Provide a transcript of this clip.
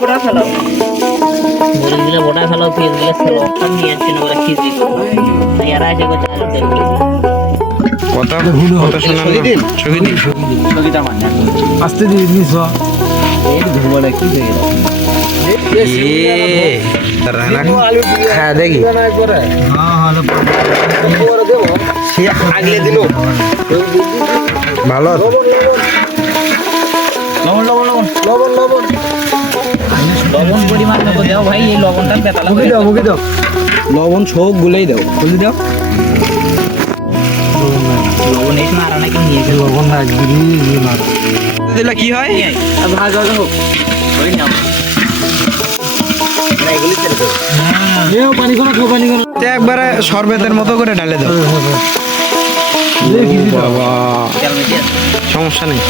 বড়া ফেলো মুরগিগুলো বড়া ফেলো ফিসগুলো ফেলো আমি যাচ্ছি না বলে খিচি ইয়ারা এসে কথা আলু দেখি কথা ভুল কথা শোনা দিন। ছবিদিন ছবিটা মানে আস্তে দিয়ে নিস এই ধুবলে কি দেখে ভালো লবণ পরিমাণ মতো দেও ভাই এই লবণটা মুখে দাও মুখে দাও। লবণ সব গুলেই দাও বুঝলি দাও। লবণ এই সময় আর নাকি নিয়ে গেল লবণ রাখবি দিলে কি হয়? ভাগ ভাগ হোক। নাও। তো একবারে শরবতের মতো করে ঢালে দাও। বেশি আছে সমস্যা নেই।